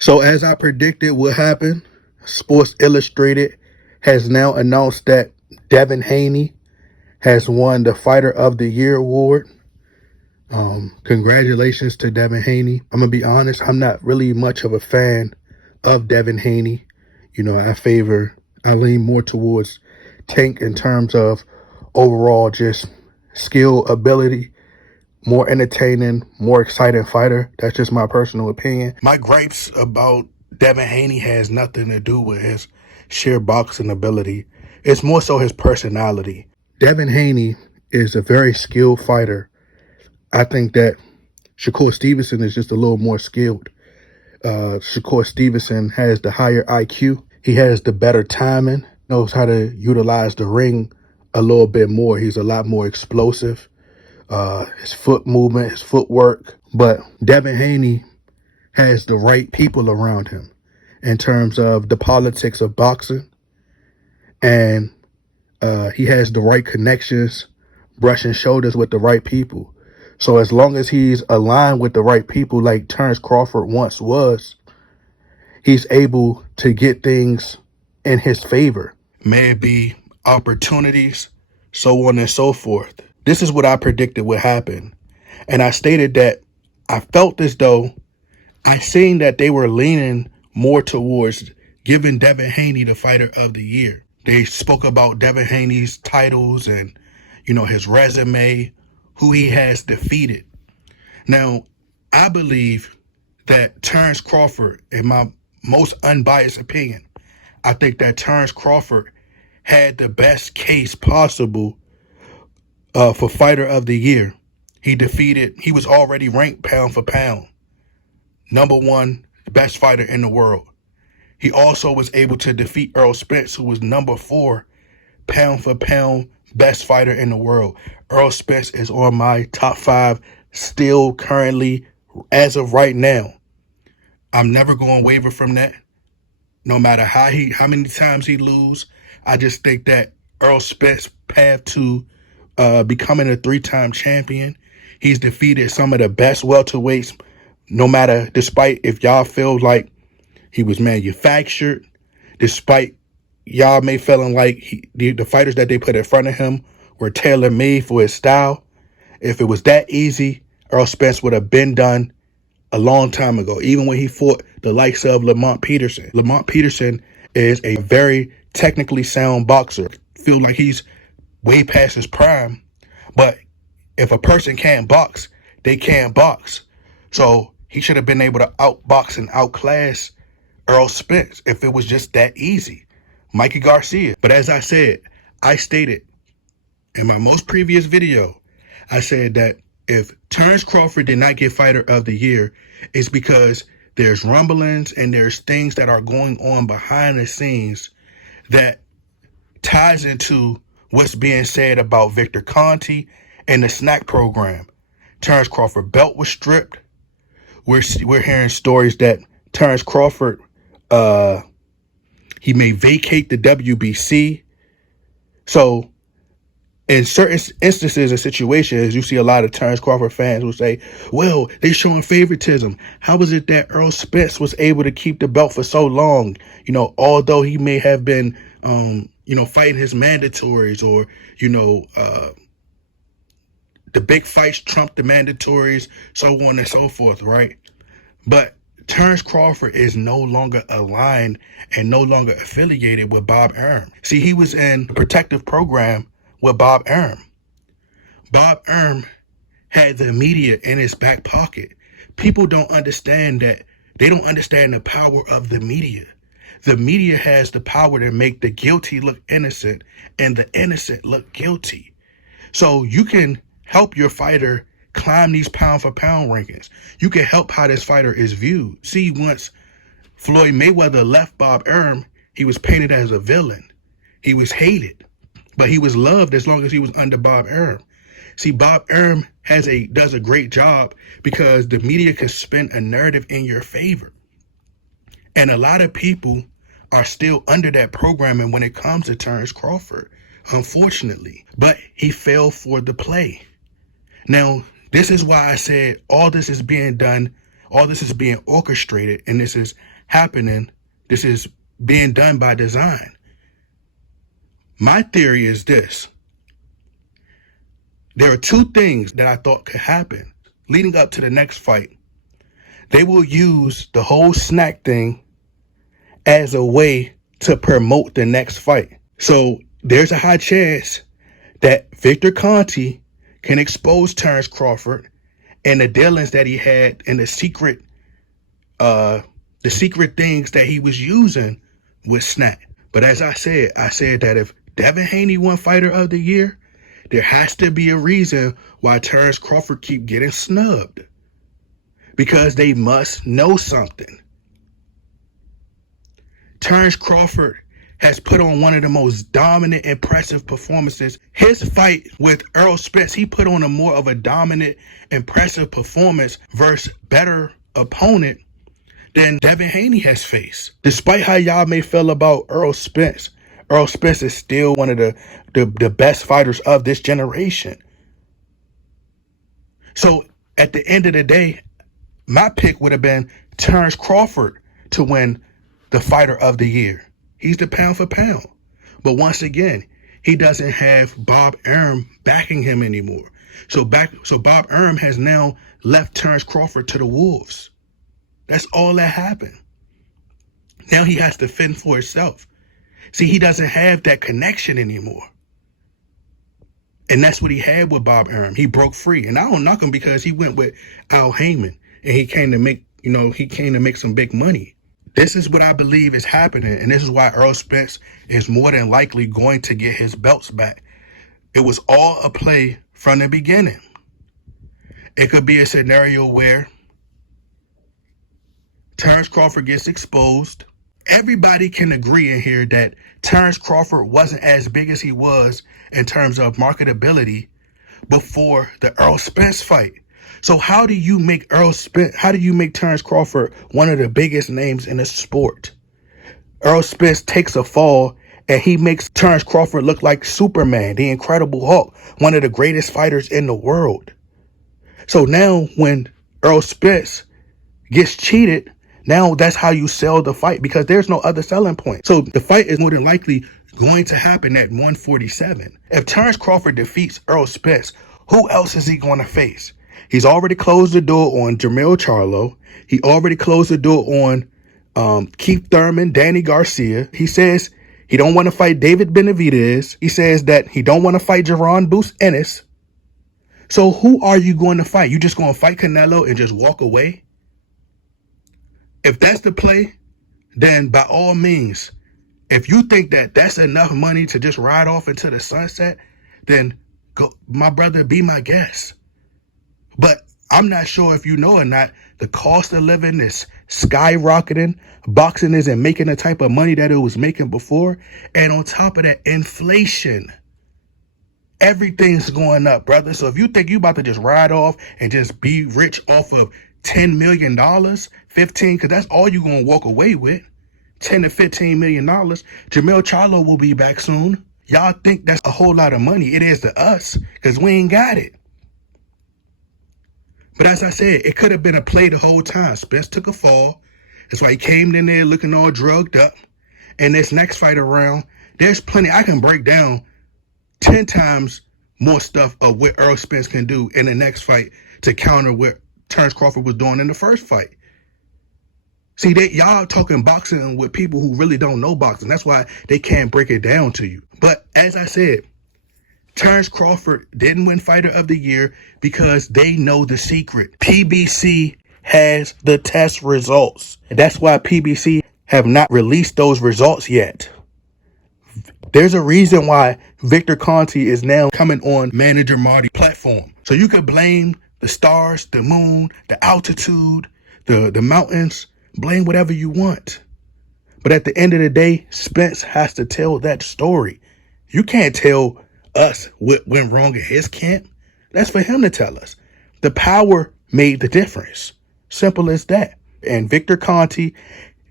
So as I predicted would happen, Sports Illustrated has now announced that Devin Haney has won the Fighter of the Year award. Congratulations to Devin Haney. I'm gonna be honest, I'm not really much of a fan of Devin Haney. I lean more towards Tank in terms of overall just skill, ability, more entertaining, more exciting fighter. That's just my personal opinion. My gripes about Devin Haney has nothing to do with his sheer boxing ability. It's more so his personality. Devin Haney is a very skilled fighter. I think that Shakur Stevenson is just a little more skilled. Shakur Stevenson has the higher IQ. He has the better timing, knows how to utilize the ring a little bit more. He's a lot more explosive. His foot movement, his footwork. But Devin Haney has the right people around him in terms of the politics of boxing. And he has the right connections, brushing shoulders with the right people. So as long as he's aligned with the right people like Terence Crawford once was, he's able to get things in his favor. May it be opportunities, so on and so forth. This is what I predicted would happen. And I stated that I felt as though I seen that they were leaning more towards giving Devin Haney the Fighter of the Year. They spoke about Devin Haney's titles and, his resume, who he has defeated. Now, I believe that Terence Crawford, in my most unbiased opinion, I think that Terence Crawford had the best case possible for Fighter of the Year. He was already ranked pound for pound, #1 best fighter in the world. He also was able to defeat Errol Spence, who was #4 pound for pound best fighter in the world. Errol Spence is on my top 5 still currently as of right now. I'm never going to waver from that. No matter how many times he lose, I just think that Errol Spence path to becoming a 3-time champion. He's defeated some of the best welterweights, despite if y'all feel like he was manufactured, despite y'all may feeling like the fighters that they put in front of him were tailor-made for his style. If it was that easy, Errol Spence would have been done a long time ago, even when he fought the likes of Lamont Peterson. Lamont Peterson is a very technically sound boxer. Feel like he's way past his prime, but if a person can't box, they can't box. So he should have been able to outbox and outclass Errol Spence if it was just that easy. Mikey Garcia. But as I said, I stated in my most previous video, I said that if Terence Crawford did not get Fighter of the Year, it's because there's rumblings and there's things that are going on behind the scenes that ties into what's being said about Victor Conte and the Snac program. Terence Crawford belt was stripped. We're hearing stories that Terence Crawford, he may vacate the WBC. So in certain instances and situations, you see a lot of Terence Crawford fans will say, well, they showing favoritism. How was it that Errol Spence was able to keep the belt for so long? Although he may have been, fighting his mandatories or, the big fights trumped the mandatories, so on and so forth, right? But Terence Crawford is no longer aligned and no longer affiliated with Bob Arum. See, he was in a protective program with Bob Arum. Bob Arum had the media in his back pocket. People don't understand that. They don't understand the power of the media. The media has the power to make the guilty look innocent and the innocent look guilty. So you can help your fighter climb these pound for pound rankings. You can help how this fighter is viewed. See, once Floyd Mayweather left Bob Arum, he was painted as a villain. He was hated, but he was loved as long as he was under Bob Arum. See, Bob Arum does a great job because the media can spin a narrative in your favor. And a lot of people are still under that programming when it comes to Terence Crawford, unfortunately. But he fell for the play. Now, this is why I said all this is being done All this is being orchestrated, and this is happening. This is being done by design. My theory is this. There are two things that I thought could happen leading up to the next fight. They will use the whole Snac thing as a way to promote the next fight. So there's a high chance that Victor Conte can expose Terence Crawford and the dealings that he had and the secret things that he was using with Snac. But as I said that if Devin Haney won Fighter of the Year, there has to be a reason why Terence Crawford keep getting snubbed. Because they must know something. Terence Crawford has put on one of the most dominant, impressive performances. His fight with Errol Spence, he put on a more of a dominant, impressive performance versus better opponent than Devin Haney has faced. Despite how y'all may feel about Errol Spence is still one of the best fighters of this generation. So at the end of the day, my pick would have been Terence Crawford to win the Fighter of the Year. He's the pound for pound. But once again, he doesn't have Bob Arum backing him anymore. So Bob Arum has now left Terence Crawford to the wolves. That's all that happened. Now he has to fend for himself. See, he doesn't have that connection anymore. And that's what he had with Bob Arum. He broke free. And I don't knock him because he went with Al Heyman. And he came to make some big money. This is what I believe is happening. And this is why Errol Spence is more than likely going to get his belts back. It was all a play from the beginning. It could be a scenario where Terence Crawford gets exposed. Everybody can agree in here that Terence Crawford wasn't as big as he was in terms of marketability before the Errol Spence fight. So how do you make Terence Crawford one of the biggest names in the sport? Errol Spence takes a fall and he makes Terence Crawford look like Superman, the Incredible Hulk, one of the greatest fighters in the world. So now when Errol Spence gets cheated, now that's how you sell the fight because there's no other selling point. So the fight is more than likely going to happen at 147. If Terence Crawford defeats Errol Spence, who else is he going to face? He's already closed the door on Jermell Charlo. He already closed the door on Keith Thurman, Danny Garcia. He says he don't want to fight David Benavidez. He says that he don't want to fight Jaron Bruce Ennis. So who are you going to fight? You just going to fight Canelo and just walk away? If that's the play, then by all means, if you think that that's enough money to just ride off into the sunset, then go, my brother, be my guest. But I'm not sure if you know or not, the cost of living is skyrocketing. Boxing isn't making the type of money that it was making before. And on top of that, inflation. Everything's going up, brother. So if you think you about to just ride off and just be rich off of $10 million, 15, because that's all you're going to walk away with, $10 to $15 million, Jermell Charlo will be back soon. Y'all think that's a whole lot of money. It is to us because we ain't got it. But as I said, it could have been a play the whole time. Spence took a fall. That's why he came in there looking all drugged up. And this next fight around, there's plenty. I can break down 10 times more stuff of what Errol Spence can do in the next fight to counter what Terence Crawford was doing in the first fight. See, y'all talking boxing with people who really don't know boxing. That's why they can't break it down to you. But as I said, Terence Crawford didn't win Fighter of the Year because they know the secret. PBC has the test results. That's why PBC have not released those results yet. There's a reason why Victor Conte is now coming on Manager Marty's platform. So you could blame the stars, the moon, the altitude, the mountains, blame whatever you want. But at the end of the day, Spence has to tell that story. You can't tell us what went wrong in his camp. That's for him to tell us. The power made the difference. Simple as that. And Victor Conte,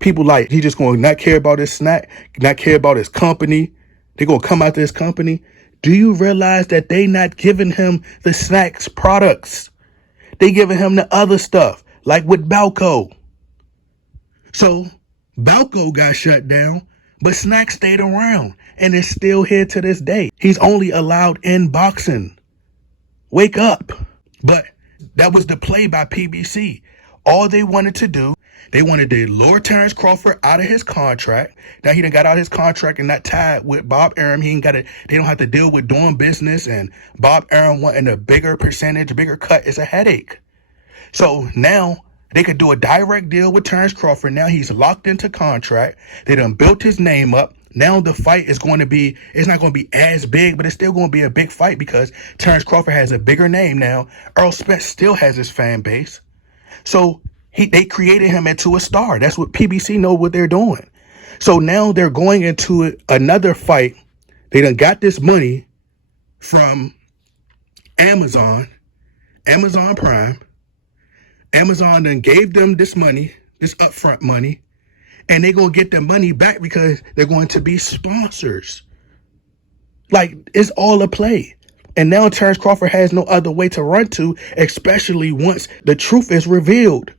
people like, he just going to not care about his snack, not care about his company. They're going to come out to his company. Do you realize that they not giving him the snacks products? They giving him the other stuff. like with Balco. So Balco got shut down, but Snac stayed around and is still here to this day. He's only allowed in boxing. Wake up. But that was the play by PBC. All they wanted to do, they wanted to lure Terence Crawford out of his contract. Now he done got out of his contract and not tied with Bob Arum. He ain't got to, they don't have to deal with doing business, and Bob Arum wanting a bigger percentage, bigger cut is a headache. So now they could do a direct deal with Terence Crawford. Now he's locked into contract. They done built his name up. Now the fight is going to be, it's not going to be as big, but it's still going to be a big fight because Terence Crawford has a bigger name now. Earl Spence still has his fan base. So they created him into a star. That's what PBC know what they're doing. So now they're going into another fight. They done got this money from Amazon Prime. Amazon then gave them this money, this upfront money, and they're going to get their money back because they're going to be sponsors. Like, it's all a play. And now Terence Crawford has no other way to run to, especially once the truth is revealed.